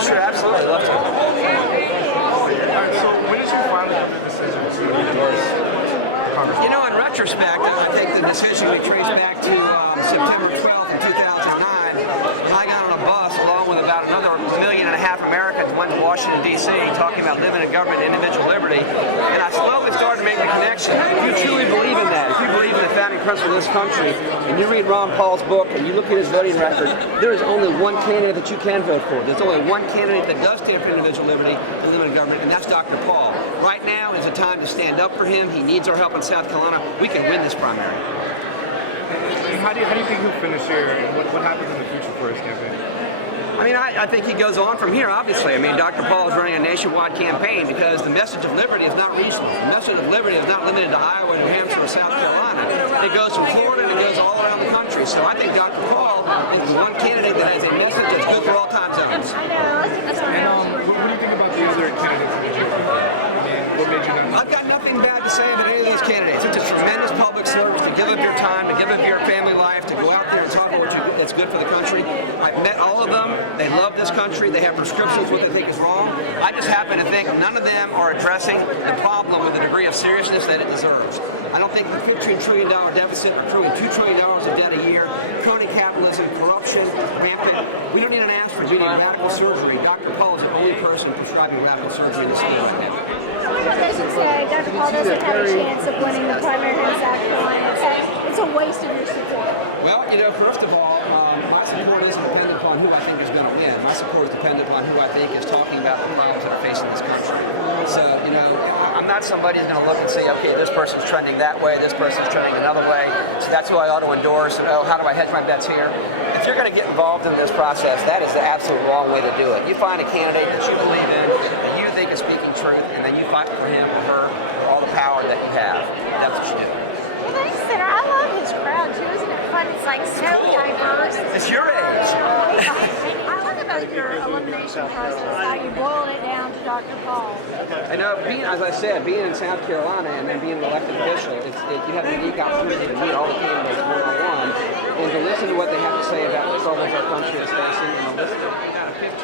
Sure, absolutely. I'd love to. Alright, so when did you finally come to the decision to endorse Congress? You know, in retrospect, I think the decision we trace back to September 12th in 2009. I got on a bus along with about another 1.5 million Americans, went to Washington, D.C., talking about limited government and individual liberty. And I slowly started to make the connection. If you truly believe in that, if you believe in the founding principle of this country, and you read Ron Paul's book and you look at his voting record, there is only one candidate that you can vote for. There's only one candidate that does stand for individual liberty and limited government, and that's Dr. Paul. Right now is a time to stand up for him. He needs our help in South Carolina. We can win this primary. And how do you think he'll finish here, and what happens in the future for his campaign? I mean, I think he goes on from here, obviously. I mean, Dr. Paul is running a nationwide campaign because the message of liberty is not regional. The message of liberty is not limited to Iowa, New Hampshire, or South Carolina. It goes from Florida and it goes all around the country. So I think Dr. Paul is one candidate that has a message that's good for all time zones. And what do you think about the other candidates that you what made you not? I've got nothing bad to say about any of these candidates. It's a tremendous public service to give up your time, to give up your family life, to go out there and talk about what's good for the country. I've met all of them. They love this country. They have prescriptions what they think is wrong. I just happen to think none of them are addressing the problem with the degree of seriousness that it deserves. I don't think the $15 trillion deficit, accruing $2 trillion of debt a year, crony capitalism, corruption, rampant. We don't need an ask for beating radical surgery. Dr. Paul is the only person prescribing radical surgery in this country right now. They should say Dr. Paul doesn't have a chance of winning the primary in South Carolina. It's a waste of your support. Well, you know, first of all, my support isn't dependent upon who I think is going to win. My support is dependent upon who I think is talking about the problems that are facing this country. So, you know, I'm not somebody who's going to look and say, okay, this person's trending that way, this person's trending another way, so that's who I ought to endorse, and oh, how do I hedge my bets here? If you're going to get involved in this process, that is the absolute wrong way to do it. You find a candidate that you believe in, that you think is speaking truth, and then you fight for him or her for all the power that you have. That's what you do. Well, thanks, Senator. I love his crowd, too. Isn't it fun? It's like so diverse. It's your age. I like about your elimination process, how you boiled it down to Dr. Paul. I know, as I said, being in South Carolina and then being an elected official, you have a unique opportunity to meet all the candidates one-on-one and to listen to what they have to say about the troubles our country is facing, and to listen to 15